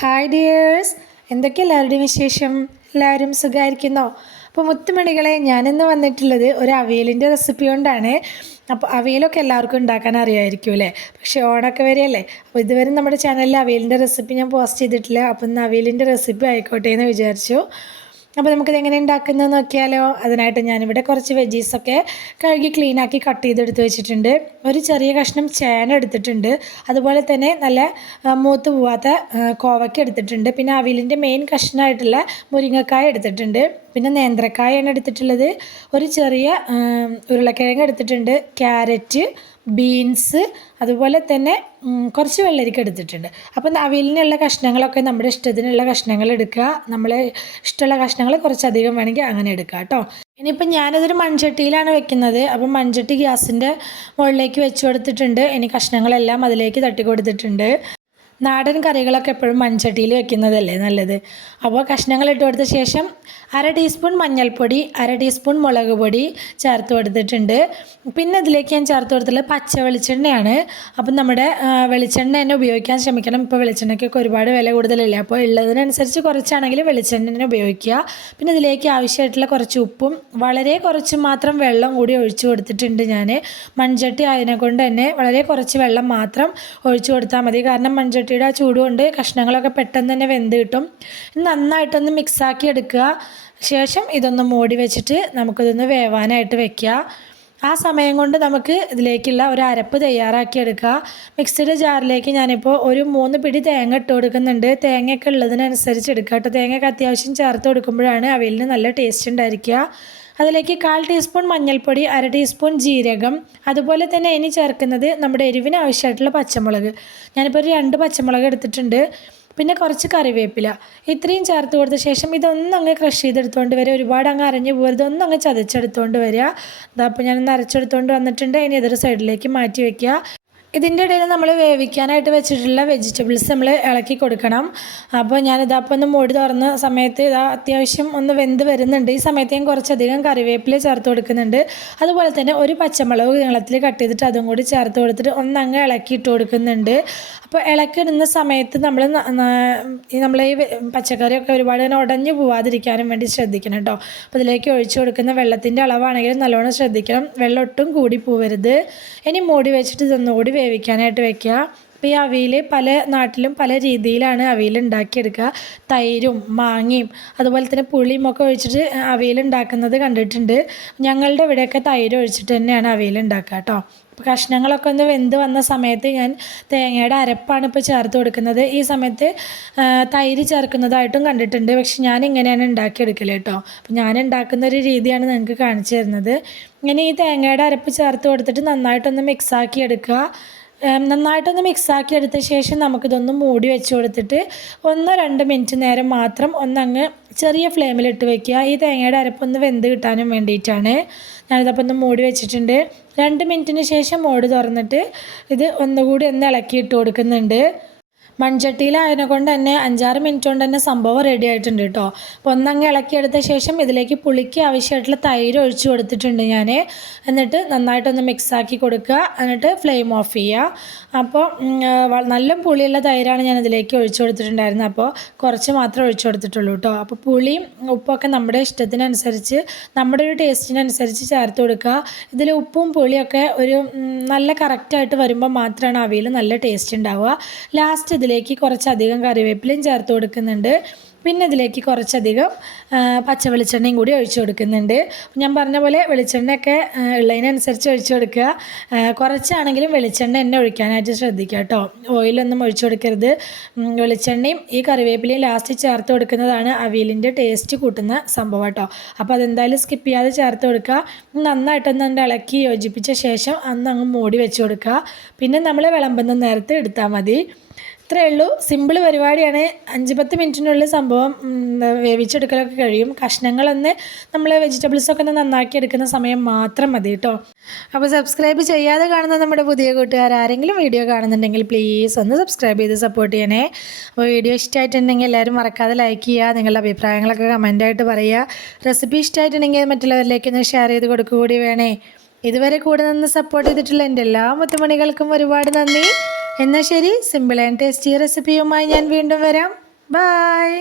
Hi dears, എന്തൊക്കെ എല്ലാവരുടെയും വിശേഷം? എല്ലാവരും സുഖമായിരിക്കുന്നോ? അപ്പോൾ മുത്തുമണികളെ, ഞാനിന്ന് വന്നിട്ടുള്ളത് ഒരു അവിയലിൻ്റെ റെസിപ്പി കൊണ്ടാണ്. അപ്പോൾ അവിയലൊക്കെ എല്ലാവർക്കും ഉണ്ടാക്കാൻ അറിയാമായിരിക്കും അല്ലേ? പക്ഷേ ഓണമൊക്കെ വരെയല്ലേ. അപ്പോൾ ഇതുവരെ നമ്മുടെ ചാനലിൽ അവിയലിൻ്റെ റെസിപ്പി ഞാൻ പോസ്റ്റ് ചെയ്തിട്ടില്ല. അപ്പോൾ ഇന്ന് അവിയലിൻ്റെ റെസിപ്പി ആയിക്കോട്ടെ എന്ന് വിചാരിച്ചു. അപ്പോൾ നമുക്കിത് എങ്ങനെ ഉണ്ടാക്കുന്നത് നോക്കിയാലോ? അതിനായിട്ട് ഞാനിവിടെ കുറച്ച് വെജീസൊക്കെ കഴുകി ക്ലീനാക്കി കട്ട് ചെയ്തെടുത്ത് വെച്ചിട്ടുണ്ട്. ഒരു ചെറിയ കഷ്ണം ചേന എടുത്തിട്ടുണ്ട്. അതുപോലെ തന്നെ നല്ല മൂത്ത് പോവാത്ത കോവയ്ക്ക എടുത്തിട്ടുണ്ട്. പിന്നെ അവിയലിൻ്റെ മെയിൻ കഷ്ണമായിട്ടുള്ള മുരിങ്ങക്കായ എടുത്തിട്ടുണ്ട്. പിന്നെ നേന്ത്രക്കായാണ് എടുത്തിട്ടുള്ളത്. ഒരു ചെറിയ ഉരുളക്കിഴങ്ങ് എടുത്തിട്ടുണ്ട്. ക്യാരറ്റ്, ബീൻസ്, അതുപോലെ തന്നെ കുറച്ച് വെള്ളരിക്ക എടുത്തിട്ടുണ്ട്. അപ്പം അവിയലിനുള്ള കഷ്ണങ്ങളൊക്കെ നമ്മുടെ ഇഷ്ടത്തിനുള്ള കഷ്ണങ്ങൾ എടുക്കുക. നമ്മൾ ഇഷ്ടമുള്ള കഷ്ണങ്ങൾ കുറച്ചധികം വേണമെങ്കിൽ അങ്ങനെ എടുക്കുക കേട്ടോ. ഇനിയിപ്പം ഞാനതൊരു മൺചട്ടിയിലാണ് വെക്കുന്നത്. അപ്പം മൺചട്ടി ഗ്യാസിൻ്റെ മുകളിലേക്ക് വെച്ച് കൊടുത്തിട്ടുണ്ട്. ഇനി കഷ്ണങ്ങളെല്ലാം അതിലേക്ക് തട്ടി കൊടുത്തിട്ടുണ്ട്. നാടൻ കറികളൊക്കെ എപ്പോഴും മൺചട്ടിയിൽ വെക്കുന്നതല്ലേ നല്ലത്. അപ്പോൾ കഷ്ണങ്ങൾ ഇട്ട് കൊടുത്ത ശേഷം 1/2 ടീസ്പൂൺ മഞ്ഞൾപ്പൊടി, 1/2 ടീസ്പൂൺ മുളക് പൊടി ചേർത്ത് കൊടുത്തിട്ടുണ്ട്. പിന്നെ ഇതിലേക്ക് ഞാൻ ചേർത്ത് കൊടുത്തുള്ളത് പച്ച വെളിച്ചെണ്ണയാണ്. അപ്പം നമ്മുടെ വെളിച്ചെണ്ണ തന്നെ ഉപയോഗിക്കാൻ ശ്രമിക്കണം. ഇപ്പോൾ വെളിച്ചെണ്ണയ്ക്കൊക്കെ ഒരുപാട് വില കൂടുതലല്ലേ. അപ്പോൾ ഉള്ളതിനനുസരിച്ച് കുറച്ചാണെങ്കിലും വെളിച്ചെണ്ണ തന്നെ ഉപയോഗിക്കുക. പിന്നെ ഇതിലേക്ക് ആവശ്യമായിട്ടുള്ള കുറച്ച് ഉപ്പും വളരെ കുറച്ച് മാത്രം വെള്ളം കൂടി ഒഴിച്ചു കൊടുത്തിട്ടുണ്ട്. ഞാൻ മൺചട്ടി ആയതിനെക്കൊണ്ട് തന്നെ വളരെ കുറച്ച് വെള്ളം മാത്രം ഒഴിച്ചു കൊടുത്താൽ മതി. കാരണം മൺചട്ടിയുടെ ആ ചൂട് കൊണ്ട് കഷ്ണങ്ങളൊക്കെ പെട്ടെന്ന് തന്നെ വെന്ത് കിട്ടും. നന്നായിട്ടൊന്ന് മിക്സാക്കി എടുക്കുക. ശേഷം ഇതൊന്ന് മൂടി വെച്ചിട്ട് നമുക്കിതൊന്ന് വേവാനായിട്ട് വെക്കുക. ആ സമയം കൊണ്ട് നമുക്ക് ഇതിലേക്കുള്ള ഒരു അരപ്പ് തയ്യാറാക്കി എടുക്കുക. മിക്സിയുടെ ജാറിലേക്ക് ഞാനിപ്പോൾ ഒരു 3 പിടി തേങ്ങ ഇട്ട് കൊടുക്കുന്നുണ്ട്. തേങ്ങയൊക്കെ ഉള്ളതിനനുസരിച്ച് എടുക്കുക കേട്ടോ. തേങ്ങയൊക്കെ അത്യാവശ്യം ചേർത്ത് കൊടുക്കുമ്പോഴാണ് അവിയലിന് നല്ല ടേസ്റ്റ് ഉണ്ടായിരിക്കുക. അതിലേക്ക് 1/4 ടീസ്പൂൺ മഞ്ഞൾപ്പൊടി, 1/2 ടീസ്പൂൺ ജീരകം, അതുപോലെ തന്നെ ഇനി ചേർക്കുന്നത് നമ്മുടെ എരിവിന് ആവശ്യമായിട്ടുള്ള പച്ചമുളക്. ഞാനിപ്പോൾ ഒരു 2 പച്ചമുളക് എടുത്തിട്ടുണ്ട്. പിന്നെ കുറച്ച് കറിവേപ്പില. ഇത്രയും ചേർത്ത് കൊടുത്ത ശേഷം ഇതൊന്നങ്ങ് ക്രഷ് ചെയ്തെടുത്തുകൊണ്ട് വരിക. ഒരുപാട് അങ്ങ് അരഞ്ഞു പോകരുത്, ഒന്നങ്ങ് ചതച്ചെടുത്തുകൊണ്ട് വരിക. അപ്പോൾ ഞാനൊന്ന് അരച്ചെടുത്തുകൊണ്ട് വന്നിട്ടുണ്ട്. ഇനി ഇതൊരു സൈഡിലേക്ക് മാറ്റി വയ്ക്കുക. ഇതിൻ്റെ ഇടയിൽ നമ്മൾ വേവിക്കാനായിട്ട് വെച്ചിട്ടുള്ള വെജിറ്റബിൾസ് നമ്മൾ ഇളക്കി കൊടുക്കണം. അപ്പോൾ ഞാനിതപ്പോൾ ഒന്ന് മൂടി തുറന്ന സമയത്ത് ഇതാ അത്യാവശ്യം ഒന്ന് വെന്ത് വരുന്നുണ്ട്. ഈ സമയത്ത് ഞാൻ കുറച്ചധികം കറിവേപ്പില ചേർത്ത് കൊടുക്കുന്നുണ്ട്. അതുപോലെ തന്നെ ഒരു പച്ചമുളക് നീളത്തിൽ കട്ട് ചെയ്തിട്ട് അതും കൂടി ചേർത്ത് കൊടുത്തിട്ട് ഒന്നങ്ങ് ഇളക്കി ഇട്ട് കൊടുക്കുന്നുണ്ട്. അപ്പോൾ ഇളക്കിടുന്ന സമയത്ത് നമ്മൾ ഈ പച്ചക്കറിയൊക്കെ ഒരുപാട് തന്നെ ഉടഞ്ഞു പോവാതിരിക്കാനും വേണ്ടി ശ്രദ്ധിക്കണം കേട്ടോ. അപ്പോൾ ഇതിലേക്ക് ഒഴിച്ചു കൊടുക്കുന്ന വെള്ളത്തിൻ്റെ അളവാണെങ്കിലും നല്ലോണം ശ്രദ്ധിക്കണം. വെള്ളം ഒട്ടും കൂടി പോവരുത്. ഇനി മൂടി വെച്ചിട്ട് ഇതൊന്നുകൂടി വേവിക്കാനായിട്ട് വെക്കുക. അപ്പോൾ ഈ അവിയൽ പല നാട്ടിലും പല രീതിയിലാണ് അവിയൽ ഉണ്ടാക്കിയെടുക്കുക. തൈരും മാങ്ങയും അതുപോലെ തന്നെ പുളിയും ഒക്കെ ഒഴിച്ചിട്ട് അവിയൽ ഉണ്ടാക്കുന്നത് കണ്ടിട്ടുണ്ട്. ഞങ്ങളുടെ ഇവിടെയൊക്കെ തൈര് ഒഴിച്ചിട്ട് തന്നെയാണ് അവിയൽ ഉണ്ടാക്കുക കേട്ടോ. അപ്പോൾ കഷ്ണങ്ങളൊക്കെ ഒന്ന് വെന്ത് വന്ന സമയത്ത് ഞാൻ തേങ്ങയുടെ അരപ്പാണ് ഇപ്പോൾ ചേർത്ത് കൊടുക്കുന്നത്. ഈ സമയത്ത് തൈര് ചേർക്കുന്നതായിട്ടും കണ്ടിട്ടുണ്ട്. പക്ഷെ ഞാൻ ഇങ്ങനെയാണ് ഉണ്ടാക്കിയെടുക്കൽ കേട്ടോ. അപ്പോൾ ഞാൻ ഉണ്ടാക്കുന്ന ഒരു രീതിയാണ് നിങ്ങൾക്ക് കാണിച്ചു തരുന്നത്. ഇങ്ങനെ ഈ തേങ്ങയുടെ അരപ്പ് ചേർത്ത് കൊടുത്തിട്ട് നന്നായിട്ടൊന്ന് മിക്സാക്കി എടുക്കുക. നന്നായിട്ടൊന്ന് മിക്സാക്കി എടുത്ത ശേഷം നമുക്കിതൊന്ന് മൂടി വെച്ച് കൊടുത്തിട്ട് 1-2 മിനിറ്റ് നേരം മാത്രം ഒന്നങ്ങ് ചെറിയ ഫ്ലെയിമിലിട്ട് വെക്കുക. ഈ തേങ്ങയുടെ അരപ്പൊന്ന് വെന്ത് കിട്ടാനും വേണ്ടിയിട്ടാണ്. ഞാനിതപ്പോൾ ഒന്ന് മൂടി വെച്ചിട്ടുണ്ട്. 2 മിനിറ്റിന് ശേഷം മൂടി തുറന്നിട്ട് ഇത് ഒന്നുകൂടി ഒന്ന് ഇളക്കിയിട്ട് കൊടുക്കുന്നുണ്ട്. മൺചട്ടിയിലായതിനെ കൊണ്ട് തന്നെ 5-6 മിനിറ്റ് കൊണ്ട് തന്നെ സംഭവം റെഡി ആയിട്ടുണ്ട് കേട്ടോ. അപ്പോൾ ഒന്നങ്ങ് ഇളക്കിയെടുത്ത ശേഷം ഇതിലേക്ക് പുളിക്ക് ആവശ്യമായിട്ടുള്ള തൈര് ഒഴിച്ച് കൊടുത്തിട്ടുണ്ട് ഞാൻ. എന്നിട്ട് നന്നായിട്ടൊന്ന് മിക്സാക്കി കൊടുക്കുക. എന്നിട്ട് ഫ്ലെയിം ഓഫ് ചെയ്യുക. അപ്പോൾ നല്ല പുളിയുള്ള തൈരാണ് ഞാൻ ഇതിലേക്ക് ഒഴിച്ചു കൊടുത്തിട്ടുണ്ടായിരുന്നത്. അപ്പോൾ കുറച്ച് മാത്രമേ ഒഴിച്ചു കൊടുത്തിട്ടുള്ളൂ കേട്ടോ. അപ്പോൾ പുളിയും ഉപ്പൊക്കെ നമ്മുടെ ഇഷ്ടത്തിനനുസരിച്ച് നമ്മുടെ ഒരു ടേസ്റ്റിനനുസരിച്ച് ചേർത്ത് കൊടുക്കുക. ഇതിൽ ഉപ്പും പുളിയൊക്കെ ഒരു നല്ല കറക്റ്റായിട്ട് വരുമ്പോൾ മാത്രമാണ് അവിയൽ നല്ല ടേസ്റ്റ് ഉണ്ടാവുക. ലാസ്റ്റ് ഇതിലേക്ക് കുറച്ചധികം കറിവേപ്പിലയും ചേർത്ത് കൊടുക്കുന്നുണ്ട്. പിന്നെ ഇതിലേക്ക് കുറച്ചധികം പച്ച വെളിച്ചെണ്ണയും കൂടി ഒഴിച്ചു കൊടുക്കുന്നുണ്ട്. ഞാൻ പറഞ്ഞ പോലെ വെളിച്ചെണ്ണയൊക്കെ ഉള്ളതിനനുസരിച്ച് ഒഴിച്ചു കൊടുക്കുക. കുറച്ചാണെങ്കിലും വെളിച്ചെണ്ണ തന്നെ ഒഴിക്കാനായിട്ട് ശ്രദ്ധിക്കുക കേട്ടോ. ഓയിലൊന്നും ഒഴിച്ചു കൊടുക്കരുത്. വെളിച്ചെണ്ണയും ഈ കറിവേപ്പിലയും ലാസ്റ്റ് ചേർത്ത് കൊടുക്കുന്നതാണ് അവിയലിൻ്റെ ടേസ്റ്റ് കൂട്ടുന്ന സംഭവം കേട്ടോ. അപ്പോൾ അതെന്തായാലും സ്കിപ്പ് ചെയ്യാതെ ചേർത്ത് കൊടുക്കുക. നന്നായിട്ടൊന്ന് ഇളക്കി യോജിപ്പിച്ച ശേഷം അങ്ങ് മൂടി വെച്ച് കൊടുക്കുക. പിന്നെ നമ്മൾ വിളമ്പുന്ന നേരത്ത് എടുത്താൽ മതി. ഇത്രയേ ഉള്ളൂ. സിമ്പിൾ പരിപാടിയാണ്. 5-10 മിനിറ്റിനുള്ളിൽ സംഭവം വേവിച്ചെടുക്കലൊക്കെ കഴിയും. കഷ്ണങ്ങളൊന്ന് നമ്മൾ വെജിറ്റബിൾസൊക്കെ ഒന്ന് നന്നാക്കി എടുക്കുന്ന സമയം മാത്രം മതി കേട്ടോ. അപ്പോൾ സബ്സ്ക്രൈബ് ചെയ്യാതെ കാണുന്ന നമ്മുടെ പുതിയ കൂട്ടുകാർ ആരെങ്കിലും വീഡിയോ കാണുന്നുണ്ടെങ്കിൽ പ്ലീസ് ഒന്ന് സബ്സ്ക്രൈബ് ചെയ്ത് സപ്പോർട്ട് ചെയ്യണേ. അപ്പോൾ വീഡിയോ ഇഷ്ടമായിട്ടുണ്ടെങ്കിൽ എല്ലാവരും മറക്കാതെ ലൈക്ക് ചെയ്യുക. നിങ്ങളുടെ അഭിപ്രായങ്ങളൊക്കെ കമൻറ്റായിട്ട് പറയുക. റെസിപ്പി ഇഷ്ടമായിട്ടുണ്ടെങ്കിൽ മറ്റുള്ളവരിലേക്കൊന്ന് ഷെയർ ചെയ്ത് കൊടുക്കുക കൂടി വേണേ. ഇതുവരെ കൂടെ നിന്ന് സപ്പോർട്ട് ചെയ്തിട്ടുള്ള എൻ്റെ എല്ലാ മുത്തുമണികൾക്കും ഒരുപാട് നന്ദി. എന്നാൽ ശരി, സിമ്പിൾ ആൻഡ് ടേസ്റ്റി റെസിപ്പിയുമായി ഞാൻ വീണ്ടും വരാം. ബായ്.